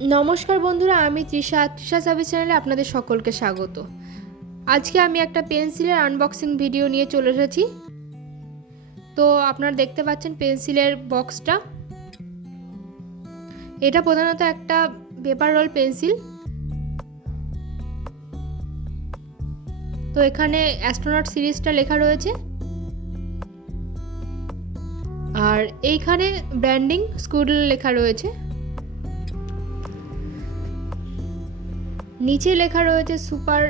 নমস্কার বন্ধুরা, আমি তৃষা সার্ভিস চ্যানেলে আপনাদের সকলকে স্বাগত। আজকে আমি একটা পেন্সিলের আনবক্সিং ভিডিও নিয়ে চলে এসেছি। তো আপনারা দেখতে পাচ্ছেন পেন্সিলের বক্সটা। এটা প্রধানত একটা পেপার রোল পেন্সিল। তো এখানে অ্যাস্ট্রোনট সিরিজটা লেখা রয়েছে, আর এইখানে ব্র্যান্ডিং স্কুডল লেখা রয়েছে। নিচে লেখা রয়েছে super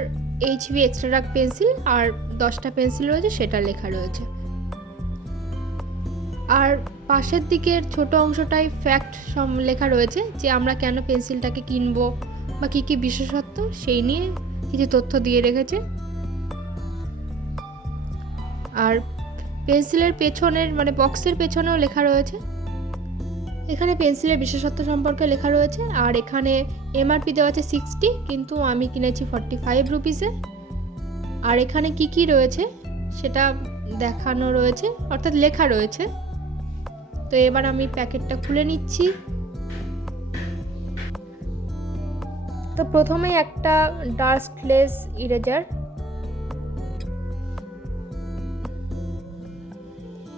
HB extra dark pencil, আর 10টা পেন্সিল রয়েছে সেটা লেখা রয়েছে। আর পাশের দিকের ছোট অংশটাই ফ্যাক্ট লেখা রয়েছে, যে আমরা কেন পেন্সিলটাকে কিনবো বা কী কী বিশেষত্ব সেই নিয়ে কিছু তথ্য দিয়ে রেখেছে। আর পেন্সিলের পেছনের বক্সের পেছনেও লেখা রয়েছে। এখানে পেন্সিলের বিশেষত্ব সম্পর্কে লেখা রয়েছে। আর এখানে এমআরপি দেওয়া আছে 60, কিন্তু আমি কিনেছি 45 রুপিসে। আর এখানে কি কি রয়েছে সেটা দেখানো রয়েছে, অর্থাৎ লেখা রয়েছে। তো এবার আমি প্যাকেটটা খুলে নিচ্ছি। তো প্রথমেই একটা ডাস্টলেস ইরেজার,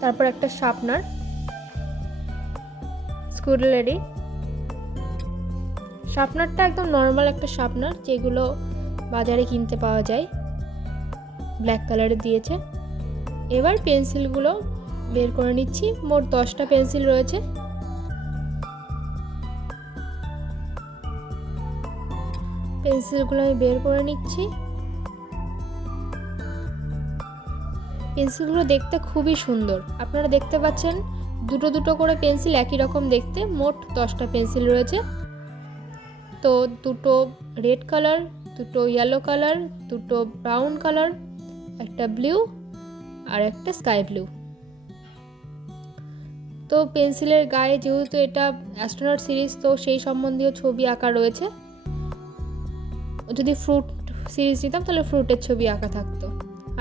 তারপর একটা শার্পনার স্কুডলেরই। শার্পনারটা একদম নর্মাল একটা শার্পনার, যেগুলো বাজারে কিনতে পাওয়া যায়, ব্ল্যাক কালারে দিয়েছে। এবার পেন্সিলগুলো বের করে নিচ্ছি। মোট 10টা পেন্সিল রয়েছে। পেন্সিলগুলো আমি বের করে নিচ্ছি। পেন্সিলগুলো দেখতে খুবই সুন্দর। আপনারা দেখতে পাচ্ছেন দুটো দুটো করে পেন্সিল, একই রকম দেখতে। মোট 10টা পেন্সিল রয়েছে। তো দুটো রেড কালার, দুটো ইয়েলো কালার, দুটো ব্রাউন কালার, একটা ব্লু আর একটা স্কাই ব্লু। তো পেন্সিলের গায়ে যেহেতু এটা অ্যাস্ট্রোনট সিরিজ, তো সেই সম্বন্ধীয় ছবি আঁকা রয়েছে। যদি ফ্রুট সিরিজ নিতাম তাহলে ফ্রুটের ছবি আঁকা থাকতো।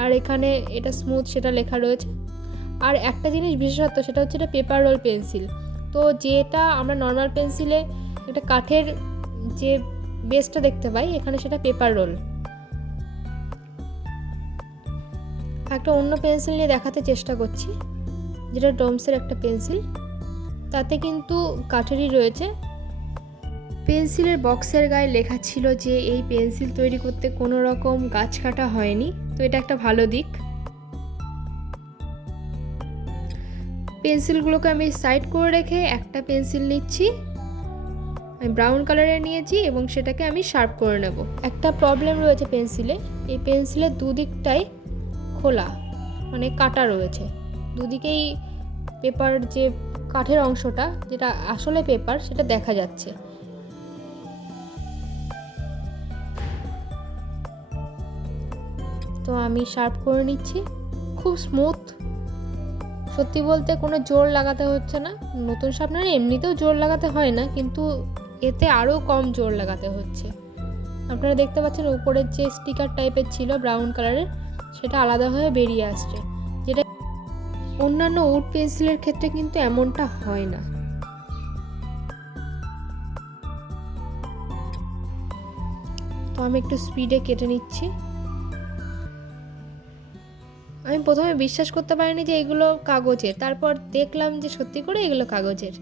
আর এখানে এটা স্মুথ সেটা লেখা রয়েছে। আর একটা জিনিস বিশেষত্ব, সেটা হচ্ছে এটা পেপার রোল পেন্সিল। তো যেটা আমরা নর্মাল পেন্সিলে একটা কাঠের যে বেসটা দেখতে পাই, এখানে সেটা পেপার রোল। একটা অন্য পেন্সিল নিয়ে দেখাতে চেষ্টা করছি, যেটা ডোমসের একটা পেন্সিল। তাতে কিন্তু কাঠেরই রয়েছে। পেন্সিলের বক্সের গায়ে লেখা ছিল যে এই পেন্সিল তৈরি করতে কোনো রকম গাছ কাটা হয়নি। তো এটা একটা ভালো দিক। পেন্সিলগুলোকে আমি সাইড করে রেখে একটা পেন্সিল নিচ্ছি। আমি ব্রাউন কালারের নিয়েছি এবং সেটাকে আমি শার্প করে নেব। একটা প্রবলেম রয়েছে পেন্সিলে, এই পেন্সিলের দুদিকটাই খোলা, কাটা রয়েছে দুদিকেই। পেপার যে কাঠের অংশটা, যেটা আসলে পেপার, সেটা দেখা যাচ্ছে। তো আমি শার্প করে নিচ্ছি। খুব স্মুথ, সত্যি বলতে কোনো জোর লাগাতে হচ্ছে না। নতুন শার্পনারে এমনিতেও জোর লাগাতে হয় না, কিন্তু এতে আরও কম জোর লাগাতে হচ্ছে। আপনারা দেখতে পাচ্ছেন উপরের যে স্টিকার টাইপের ছিল ব্রাউন কালারের, সেটা আলাদা হয়ে বেরিয়ে আসছে, যেটা অন্যান্য উড পেন্সিলের ক্ষেত্রে কিন্তু এমনটা হয় না। তো আমি একটু স্পিডে কেটে নিচ্ছি। আমি প্রথমে বিশ্বাস করতে পারিনি যে এগুলো কাগজের, তারপর দেখলাম যে সত্যি করে এগুলো কাগজের।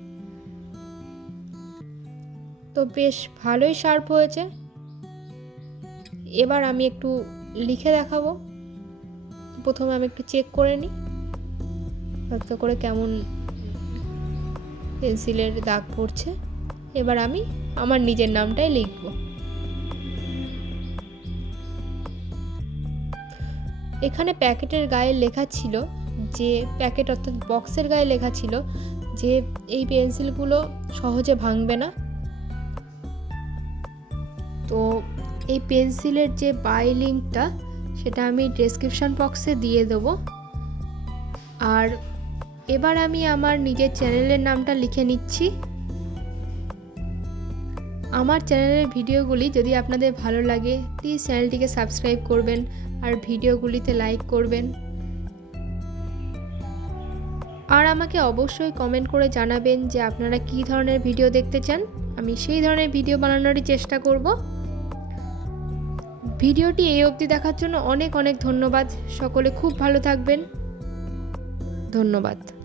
তো বেশ ভালোই শার্প হয়েছে। এবার আমি একটু লিখে দেখাবো। প্রথমে আমি একটু চেক করে নিই হালকা করে কেমন পেন্সিলের দাগ পড়ছে। এবার আমি আমার নিজের নামটাই লিখব। এখানে প্যাকেটের গায়ে লেখা ছিল যে, প্যাকেট অর্থাৎ বক্সের গায়ে লেখা ছিল যে এই পেন্সিলগুলো সহজে ভাঙবে না। তো এই পেন্সিলের যে বাই লিঙ্কটা, সেটা আমি ডেসক্রিপশন বক্সে দিয়ে দেবো। আর এবার আমি আমার নিজের চ্যানেলের নামটা লিখে নিচ্ছি। আমার চ্যানেলের ভিডিওগুলি যদি আপনাদের ভালো লাগে, প্লিজ চ্যানেলটিকে সাবস্ক্রাইব করবেন আর ভিডিওগুলিতে লাইক করবেন। আর আমাকে অবশ্যই কমেন্ট করে জানাবেন যে আপনারা কী ধরনের ভিডিও দেখতে চান। আমি সেই ধরনের ভিডিও বানানোরই চেষ্টা করব। ভিডিওটি এই অবধি দেখার জন্য অনেক অনেক ধন্যবাদ। সকলে খুব ভালো থাকবেন। ধন্যবাদ।